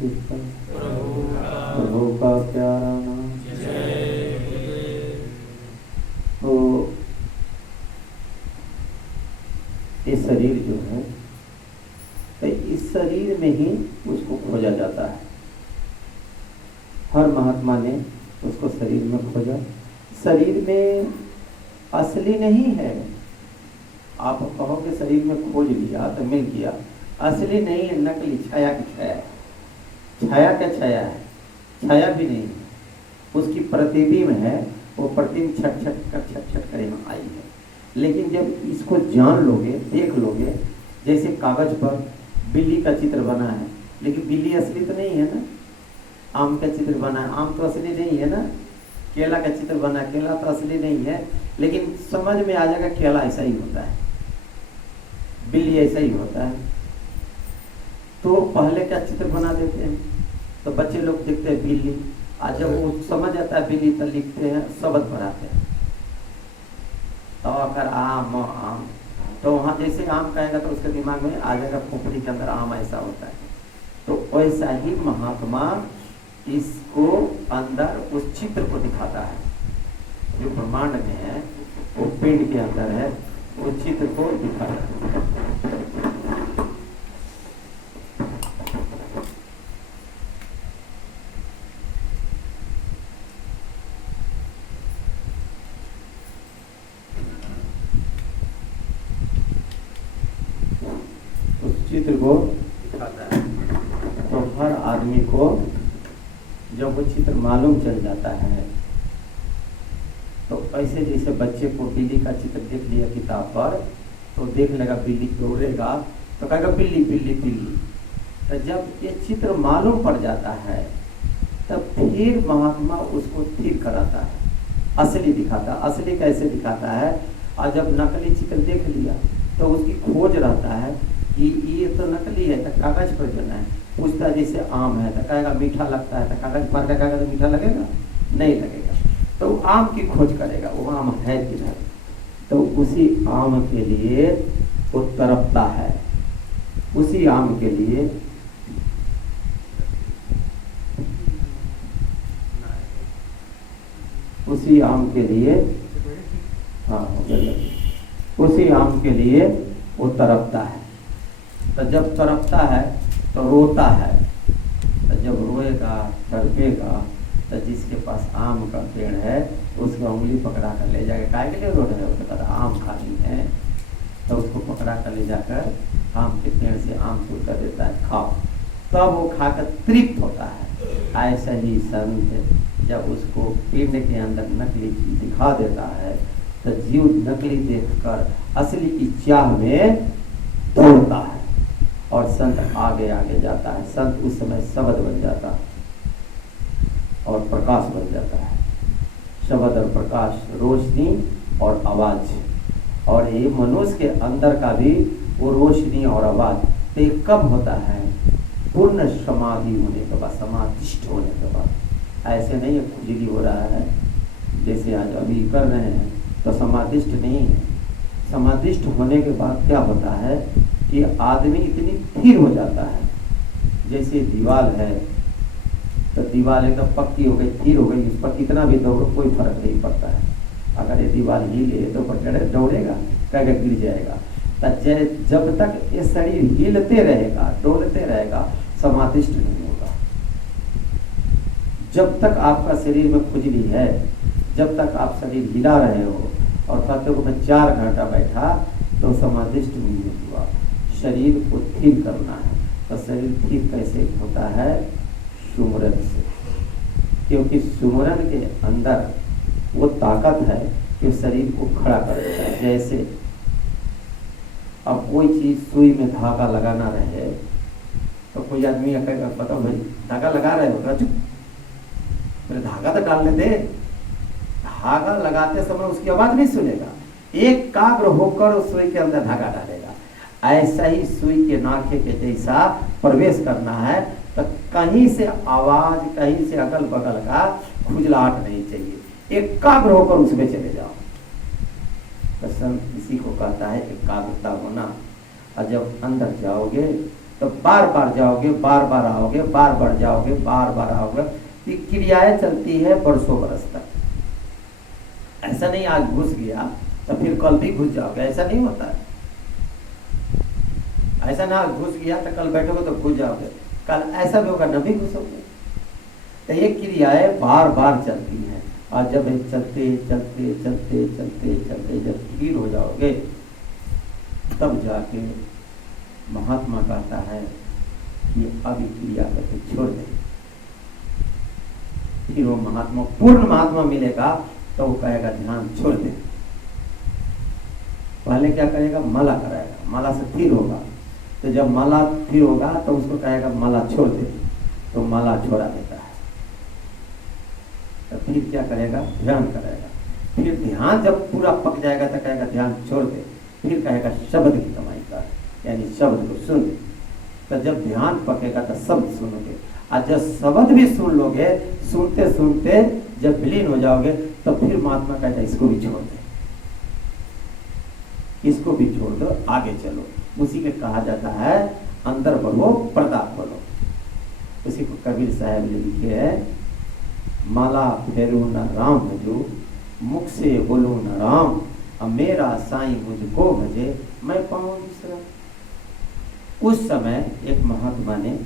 कीर्तन, प्रभु का प्यारा नाम। तो ये शरीर जो है, तो इस शरीर में ही उसको खोजा जाता है। हर महात्मा ने उसको शरीर में खोजा। शरीर में असली नहीं है। आप कहोगे शरीर में खोज लिया तो मिल गया, असली नहीं है, नकली, छाया की छाया है। छाया क्या छाया है? छाया भी नहीं है, उसकी प्रतिबिंब है। वो प्रतिबिंब छट छट करे में आई है। लेकिन जब इसको जान लोगे, देख लोगे, जैसे कागज पर बिल्ली का चित्र बना है, लेकिन बिल्ली असली तो नहीं है ना। आम का चित्र बना है, आम तो असली नहीं है ना। केला का चित्र बना, केला तो असली नहीं है, लेकिन समझ में आ जाएगा केला ऐसा ही होता है, बिल्ली ऐसा ही होता है। तो पहले क्या चित्र बना देते हैं, तो बच्चे लोग देखते हैं बिल्ली, आज जब वो समझ आता है बिल्ली तो लिखते हैं, शब्द बनाते हैं। तो अगर आम आम, तो वहाँ जैसे आम कहेगा तो उसके दिमाग में आ जाएगा खोपड़ी के अंदर आम ऐसा होता है। तो वैसा ही महात्मा इसको अंदर उस चित्र को दिखाता है जो ब्रह्मांड में है, वो पिंड के अंदर है, वो चित्र को दिखाता है। चित्र को दिखाता है। तो हर आदमी को जब वो चित्र मालूम चल जाता है, तो ऐसे जैसे बच्चे को बिल्ली का चित्र देख लिया किताब पर, तो देख लेगा बिल्ली दौड़ेगा तो कहेगा बिल्ली बिल्ली बिल्ली। तो जब ये चित्र मालूम पड़ जाता है, तब फिर महात्मा उसको ठीक कराता है, असली दिखाता। असली कैसे दिखाता है? और जब नकली चित्र देख लिया तो उसकी खोज रहता है कि ये तो नकली है, तो कागज पर बना है। पूछता जैसे आम है तो कहेगा मीठा लगता है, तो कागज पर कहेगा तो मीठा लगेगा? नहीं लगेगा। तो आम की खोज करेगा, वो आम है किधर। तो उसी आम के लिए वो तड़पता है, उसी आम के लिए उसी आम के लिए हाँ उसी आम के लिए वो तड़पता है। तो जब तड़पता है तो रोता है। तो जब रोएगा, तड़पेगा, तो जिसके पास आम का पेड़ है उसकी उंगली पकड़ा कर ले जाकर, काय के लिए रो रहे हो? तो कहता आम खानी है। तो उसको पकड़ा कर ले जाकर आम के पेड़ से आम तोड़ कर देता है, खाओ। तब वो खाकर तृप्त होता है। ऐसा ही संत जब उसको पिंड के अंदर नकली चीज दिखा देता है, तो जीव नकली देखकर असली की चाह में दौड़ता है और संत आगे आगे जाता है। संत उस समय शब्द बन जाता है और प्रकाश बन जाता है। शब्द और प्रकाश, रोशनी और आवाज। और ये मनुष्य के अंदर का भी वो रोशनी और आवाज तो ये कब होता है? पूर्ण समाधि होने के बाद, समाधिष्ठ होने के बाद। ऐसे नहीं है खुजली हो रहा है जैसे आज अभी कर रहे हैं, तो समाधिष्ठ नहीं है। समाधिष्ठ होने के बाद क्या होता है कि आदमी इतनी स्थिर हो जाता है, जैसे दीवार है, तो दीवार एकदम पक्की हो गई, स्थिर हो गई, उस पर कितना भी दौड़ो कोई फर्क नहीं पड़ता है। अगर ये दीवार हिले तो पर दौड़ेगा, कहेगा गिर जाएगा। तो जब तक ये शरीर हिलते रहेगा, डोलते रहेगा, समाधिष्ठ नहीं होगा। जब तक आपका शरीर में खुजली है, जब तक आप शरीर हिला रहे हो और कहते हो मैं 4 घंटा बैठा, तो समाधिष्ठ नहीं हुआ। शरीर को स्थिर करना है। तो शरीर स्थिर कैसे होता है? सुमरन से। क्योंकि सुमरन के अंदर वो ताकत है कि शरीर को खड़ा कर देता है। जैसे अब कोई चीज सुई में धागा लगाना रहे, तो कोई आदमी कहेगा बताओ भाई धागा लगा रहे हो, चुप, मेरे धागा तो डालने दे। धागा लगाते समय उसकी आवाज नहीं सुनेगा, एकाग्र होकर उस सुई के अंदर धागा डालेगा। ऐसा ही सुई के नाखे के जैसा प्रवेश करना है। तो कहीं से आवाज, कहीं से अगल बगल का खुजलाहट नहीं चाहिए, एकाग्र होकर उसमें चले जाओ। तो संत इसी को कहता है एकाग्रता होना। और जब अंदर जाओगे तो बार बार जाओगे, बार बार आओगे, बार बार जाओगे, बार बार आओगे। ये क्रियाएं चलती है वर्षों बरस तक। ऐसा नहीं आज घुस गया तो फिर कल भी घुस जाओगे, ऐसा नहीं होता है। ऐसा ना घुस गया तो कल बैठोगे तो घुस जाओगे, कल ऐसा भी होगा न भी घुसोगे। तो ये क्रियाएं बार बार चलती हैं, और जब चलते चलते चलते चलते चलते जब स्थिर हो जाओगे तब जाके महात्मा कहता है कि अब क्रिया करके छोड़ दे। फिर वो महात्मा, पूर्ण महात्मा मिलेगा तो वो कहेगा ध्यान छोड़ दे। पहले क्या करेगा, माला कराएगा, माला से स्थिर होगा। तो जब माला स्थिर होगा तो उसको कहेगा माला छोड़ दे, तो माला छोड़ा देता है। तो फिर क्या करेगा, ध्यान करेगा। फिर ध्यान जब पूरा पक जाएगा तो कहेगा ध्यान छोड़ दे। फिर कहेगा शब्द की कमाई कर, यानी शब्द को सुन। तो जब ध्यान पकेगा तो शब्द सुनोगे, और जब शब्द भी सुन लोगे, सुनते सुनते जब विलीन हो जाओगे तो फिर महात्मा कहता है इसको भी छोड़ दे, इसको भी छोड़ दो, आगे चलो। उसी के कहा जाता है अंदर बढ़ो प्रताप बढ़ो। उसी को कबीर साहब ने लिखे है, माला फेरू न राम भजो, मुख से बोलो न राम, अब मेरा साईं मुझको भजे, मैं पाऊं दूसरा। उस समय एक महात्मा ने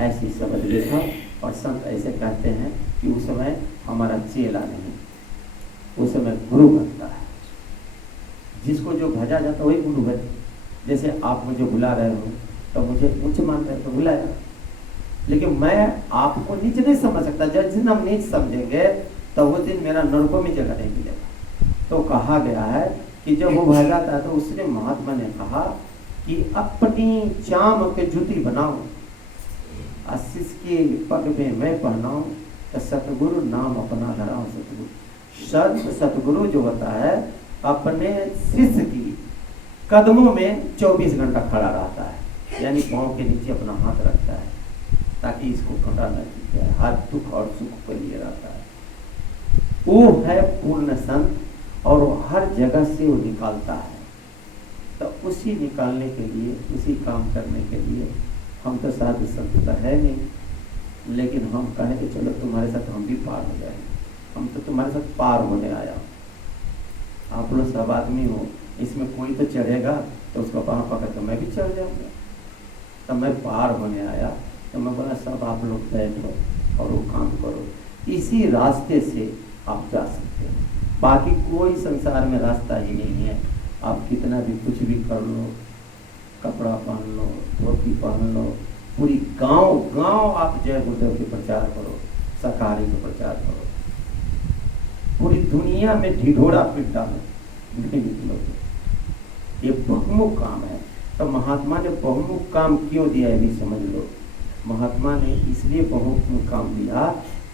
ऐसी शब्द लिखा, और संत ऐसे कहते हैं कि उस समय हमारा चेला नहीं, उस समय गुरु बनता है। जिसको जो भजा जाता है वही गुरु है। जैसे आप मुझे बुला रहे हो तो मुझे उच्च मान रहे तो बुलाया, लेकिन मैं आपको नीच नहीं समझ सकता। जिस दिन हम नीच समझेंगे तो वो दिन मेरा नरकों में जगह नहीं मिलेगा। तो कहा गया है कि जब वो भजा था तो उसने महात्मा ने कहा कि अपनी चाम के जूती बनाओ, आशीष के पग में मैं पहनाऊं, तो सतगुरु नाम अपना धराऊं। सतगुरु सतगुरु जो होता है अपने शिष्य की कदमों में 24 घंटा खड़ा रहता है, यानी पांव के नीचे अपना हाथ रखता है ताकि इसको कटा न जाए, हर दुख और सुख के लिए रहता है। वो है पूर्ण संत, और वो हर जगह से वो निकालता है। तो उसी निकालने के लिए, उसी काम करने के लिए हम तो साधु संत तो है नहीं, लेकिन हम कहें कि चलो तुम्हारे साथ हम भी पार हो जाएंगे, हम तो तुम्हारे साथ पार होने आया। आप लोग सब आदमी हो, इसमें कोई तो चढ़ेगा तो उसको पाँव पकड़ के मैं भी चढ़ जाऊंगा। तब मैं पार होने आया तो मैं बोला सब आप लोग बैठो और वो काम करो, इसी रास्ते से आप जा सकते हो। बाकी कोई संसार में रास्ता ही नहीं है। आप कितना भी कुछ भी कर लो, कपड़ा पहन लो, धोती पहन लो, पूरी गांव गांव आप जय गुरुदेव के प्रचार करो, शाकाहारी का प्रचार करो, पूरी दुनिया में ढिढोरा पीट डालो, नहीं निकलोगे। ये बहुमुख काम है। तो महात्मा ने बहुमुख काम क्यों दिया है भी समझ लो। महात्मा ने इसलिए बहुमुख काम दिया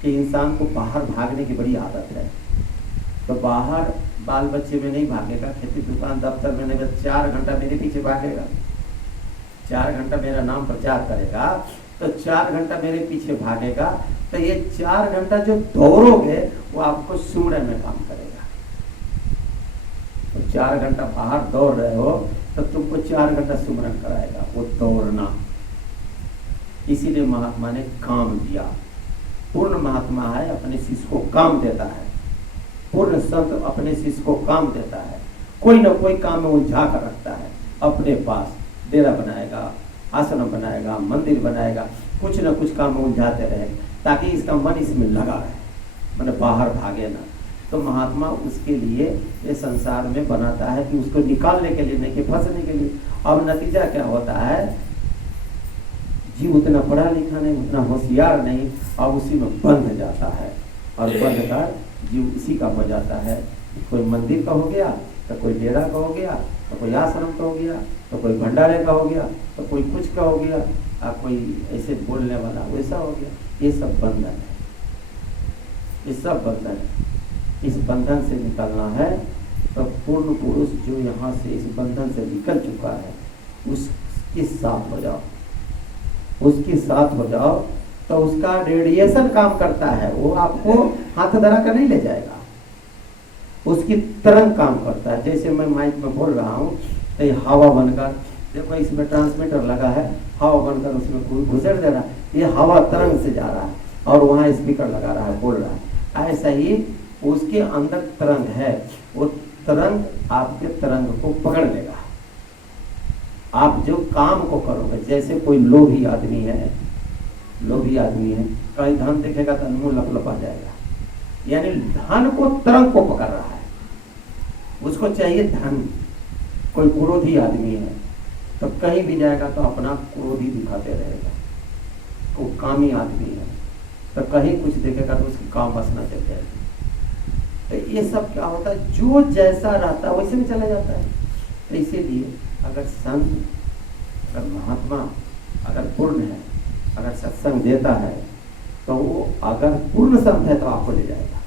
कि इंसान को बाहर भागने की बड़ी आदत है। तो बाहर बाल बच्चे में नहीं भागेगा, खेती दुकान दफ्तर में नहीं, 4 घंटा मेरे पीछे भागेगा, 4 घंटा मेरा नाम प्रचार करेगा, तो 4 घंटा मेरे पीछे भागेगा। तो ये 4 घंटा जो दौड़ोगे वो आपको सुमरन में काम करेगा। तो 4 घंटा बाहर दौड़ रहे हो तो तुमको 4 घंटा सुमरन कराएगा, वो दौड़ना। इसीलिए महात्मा ने काम दिया। पूर्ण महात्मा है, अपने शिष्य को काम देता है। पूर्ण संत अपने शिष्य को काम देता है। कोई ना कोई काम में उलझा कर रखता है अपने पास। डेरा बनाएगा, आश्रम बनाएगा, मंदिर बनाएगा, कुछ ना कुछ काम में उलझाते रहे ताकि इसका मन इसमें लगा रहे, मतलब बाहर भागे ना। तो महात्मा उसके लिए ये संसार में बनाता है कि उसको निकालने के लिए, नहीं कि फंसने के लिए। अब नतीजा क्या होता है, जीव उतना पढ़ा लिखा नहीं, उतना होशियार नहीं, और उसी में बंध जाता है, और बंध कर जीव इसी का हो जाता है। कोई मंदिर का हो गया, तो कोई डेरा का हो गया, तो कोई आश्रम का हो गया, तो कोई भंडारे का हो गया, तो कोई कुछ का हो गया, और कोई ऐसे बोलने वाला वैसा हो गया। ये सब बंधन है, ये सब बंधन है। इस बंधन से निकलना है तो पूर्ण पुरुष जो यहाँ से इस बंधन से निकल चुका है उसके साथ हो जाओ, उसके साथ हो जाओ। तो उसका रेडिएशन काम करता है, वो आपको हाथ धरा कर नहीं ले जाएगा, उसकी तरंग काम करता है। जैसे मैं माइक में बोल रहा हूँ तो ये हवा बनकर, देखो इसमें ट्रांसमीटर लगा है, हवा बनकर उसमें कोई घुसेड़ दे रहा है, ये हवा तरंग से जा रहा है और वहां स्पीकर लगा रहा है, बोल रहा है। ऐसा ही उसके अंदर तरंग है, वो तरंग आपके तरंग को पकड़ लेगा। आप जो काम को करोगे, जैसे कोई लोभी आदमी है, कहीं धन दिखेगा तो मुंह लपलपा जाएगा, यानी धन को तरंग को पकड़ रहा है, उसको चाहिए धन। कोई क्रोधी आदमी है तो कहीं भी जाएगा तो अपना क्रोधी दिखाते रहेगा। कोई कामी आदमी है तो कहीं कुछ देखेगा तो उसकी काम वासना चल जाएगी। तो ये सब क्या होता है, जो जैसा रहता है वैसे में चला जाता है। तो इसीलिए अगर संत, अगर महात्मा, अगर पूर्ण है, अगर सत्संग देता है तो वो अगर पूर्ण संत है तो आपको ले जाएगा,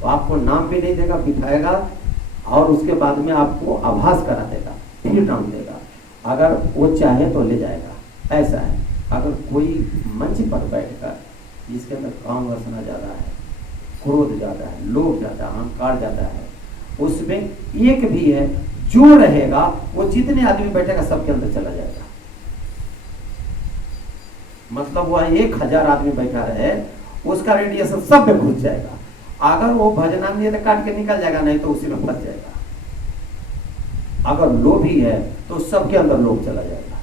तो आपको नाम भी नहीं देगा, बिठाएगा और उसके बाद में आपको आभास करा देगा, फिर नाम देगा। अगर वो चाहे तो ले जाएगा। ऐसा है। अगर कोई मंच पर बैठकर जिसके अंदर काम वासना ज्यादा है, क्रोध ज्यादा है, लोभ ज्यादा, अहंकार ज्यादा है, उसमें एक भी है जो रहेगा, वो जितने आदमी बैठेगा सबके अंदर चला जाएगा। मतलब वह 1000 आदमी बैठा रहे, उसका रेडिएशन सब में घुस जाएगा। अगर वो भजनामृत तो काट के निकल जाएगा, नहीं तो उसी में फंस जाएगा। अगर लोभी है तो सबके अंदर लोभ चला जाएगा।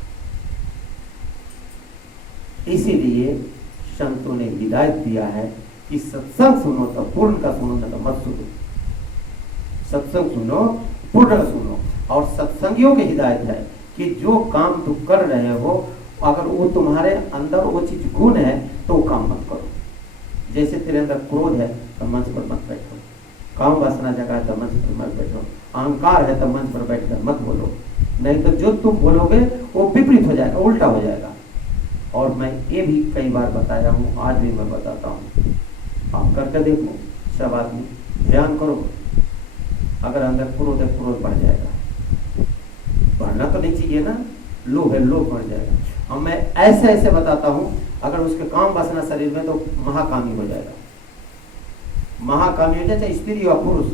इसीलिए संतों ने हिदायत दिया है कि सत्संग सुनो तो पूर्ण का सुनो, न तो मत सुनो। सत्संग सुनो, पूर्ण का सुनो। और सत्संगियों की हिदायत है कि जो काम तुम कर रहे हो, अगर वो तुम्हारे अंदर वो चीज गुण है तो वो काम मत करो। जैसे तेरे अंदर क्रोध है तो मंच पर मत बैठो, काम वासना जगह है तो मंच पर मत बैठो, अहंकार है तो मंच पर बैठकर मत बोलो, नहीं तो जो तुम बोलोगे वो विपरीत हो जाएगा, उल्टा हो जाएगा। और मैं ये भी कई बार बताया हूँ, आज भी मैं बताता हूँ, आप करके देखो। सब आदमी ध्यान करो, अगर अंदर क्रोध है, क्रोध बढ़ जाएगा। बढ़ना तो नहीं चाहिए ना, लोभ है, लोभ बढ़ जाएगा। और मैं ऐसे ऐसे बताता हूँ, अगर उसके काम वासना शरीर में तो महाकामी हो जाएगा। महाकामी हो जाए, स्त्री और पुरुष।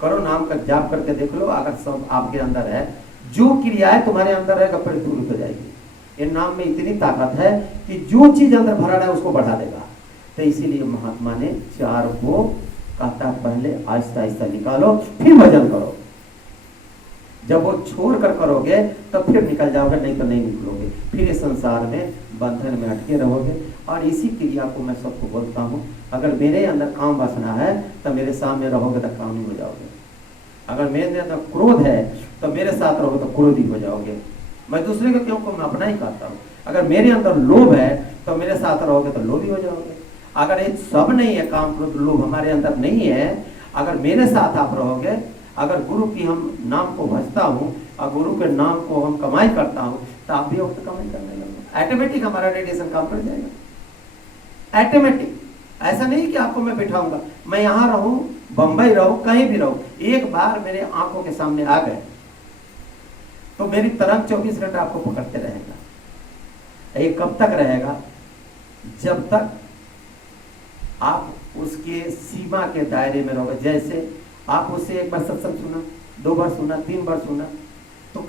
करो, नाम का जाप करके देख लो, अगर सब आपके अंदर है, जो क्रियाएं तुम्हारे अंदर रहेगा परिपूर्ण हो जाएगी। ये नाम में इतनी ताकत है कि जो चीज अंदर भरा है उसको बढ़ा देगा। तो इसीलिए महात्मा ने 4 को कहता, पहले आहिस्ता आहिस्ता निकालो, फिर भजन करो। जब वो छोड़ कर करोगे तो फिर निकल जाओगे, नहीं तो नहीं निकलोगे, फिर इस संसार में बंधन में अटके रहोगे। और इसी क्रिया को मैं सबको बोलता हूँ, अगर मेरे अंदर काम वासना है तो मेरे सामने रहोगे तो कामी हो जाओगे। अगर मेरे अंदर क्रोध है तो मेरे साथ रहोगे तो क्रोधी हो जाओगे। मैं दूसरे को क्यों कहूँ, मैं अपना ही कहता हूँ। अगर मेरे अंदर लोभ है तो मेरे साथ रहोगे तो लोभी हो जाओगे। अगर ये सब नहीं है, काम क्रोध लोभ हमारे अंदर नहीं है, अगर मेरे साथ आप रहोगे, अगर गुरु की हम नाम को भजता हूँ और गुरु के नाम को हम कमाई करता हूँ, तो आप भी वक्त कमाई करने लगोगे। ऑटोमेटिक हमारा रेडिएशन काम कर जाएगा, ऑटोमेटिक। ऐसा नहीं कि आपको मैं बिठाऊंगा, मैं यहाँ रहूं, बंबई रहूं, कहीं भी रहूं, एक बार मेरे आंखों के सामने आ गए तो मेरी तरंग 24 घंटा आपको पकड़ते रहेगा। ये कब तक रहेगा? जब तक आप उसके सीमा के दायरे में रहोगे। जैसे आप उससे एक बार सत्संग सुना, 2 बार सुना, 3 बार सुना, तो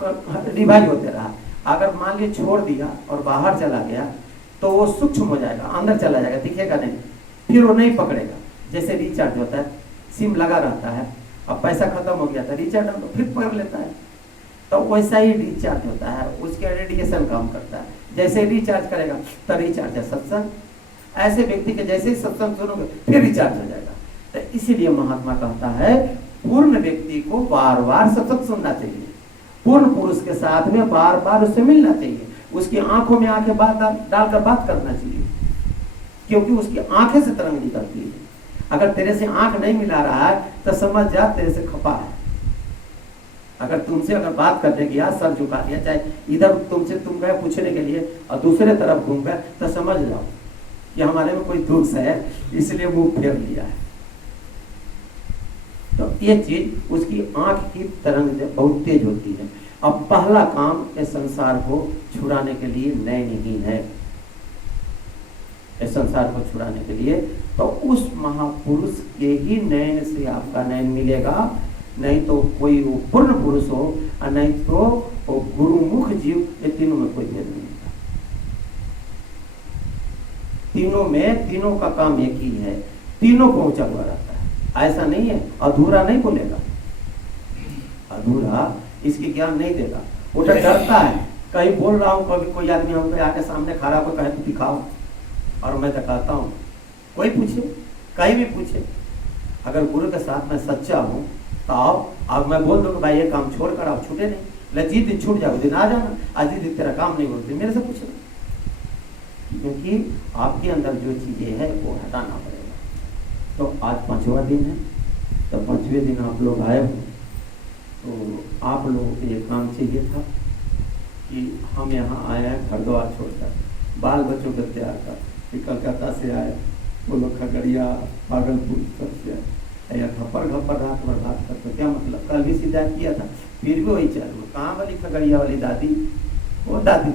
रिवाइज होते रहा। अगर मान लीजिए छोड़ दिया और बाहर चला गया तो वो सूक्ष्म हो जाएगा, अंदर चला जाएगा, दिखेगा नहीं, फिर वो नहीं पकड़ेगा। जैसे रिचार्ज होता है, सिम लगा रहता है, अब पैसा खत्म हो गया था, रिचार्ज तो फिर पकड़ लेता है। तो वैसा ही रिचार्ज होता है, उसके रेडिएशन काम करता है। जैसे रिचार्ज करेगा तो रिचार्ज है सत्संग। ऐसे व्यक्ति के जैसे ही सत्संग सुनोगे फिर रिचार्ज हो जाएगा। तो इसीलिए महात्मा कहता है, पूर्ण व्यक्ति को बार बार सत्संग सुनना चाहिए, पूर्ण पुरुष के साथ में बार बार उससे मिलना चाहिए, उसकी आंखों में आंखें डालकर बात करना चाहिए, क्योंकि उसकी आंखें से तरंग निकलती है। अगर तेरे से आंख नहीं मिला रहा है तो समझ जा तेरे से खपा है। अगर तुमसे अगर बात करने गया, सर झुका दिया, चाहे इधर तुमसे तुम गए पूछने के लिए और दूसरे तरफ घूम गए, तो समझ जाओ कि हमारे में कोई दोष है, इसलिए मुंह फेर लिया है। तो ये चीज, उसकी आंख की तरंग बहुत तेज होती है। अब पहला काम इस संसार को छुड़ाने के लिए नयनहीन है। इस संसार को छुड़ाने के लिए तो उस महापुरुष के ही नयन से आपका नयन मिलेगा, नहीं तो कोई वो पूर्ण पुरुष हो और नहीं तो और गुरुमुख जीव, ये तीनों में कोई भेद नहीं होता। तीनों का काम एक ही है, तीनों पहुंचा हुआ रहता है। ऐसा नहीं है अधूरा नहीं बोलेगा, अधूरा इसकी ज्ञान नहीं देगा। वो तो डरता है, कहीं बोल रहा हूँ, कभी कोई आदमी हमको आके सामने खड़ा हो कहे तो दिखाओ, और मैं दिखाता हूँ। कोई पूछे, कहीं भी पूछे, अगर गुरु के साथ में सच्चा हूँ तो आओ। अब मैं बोल दूँ भाई ये काम छोड़ कर आप, छूटे नहीं, जिस दिन छूट जाओ दिन आ जाना, आज जिस दिन तेरा काम नहीं बोलते मेरे से पूछना, क्योंकि आपके अंदर जो चीजें है वो हटाना पड़ेगा। तो आज 5वां दिन है, तो 5वें दिन आप लोग आए हो, तो आप लोगों को ये काम चाहिए था कि हम यहाँ आए हैं घर द्वार छोड़कर, बाल बच्चों को तैयार कर, कलकत्ता से आए, वो लोग खगड़िया भागलपुर सबसे आए, घपर घपर रात भर बात करते, क्या मतलब। कल भी सीधा किया था, फिर भी वही चालू, कहाँ वाली खगड़िया वाली दादी, वो दादी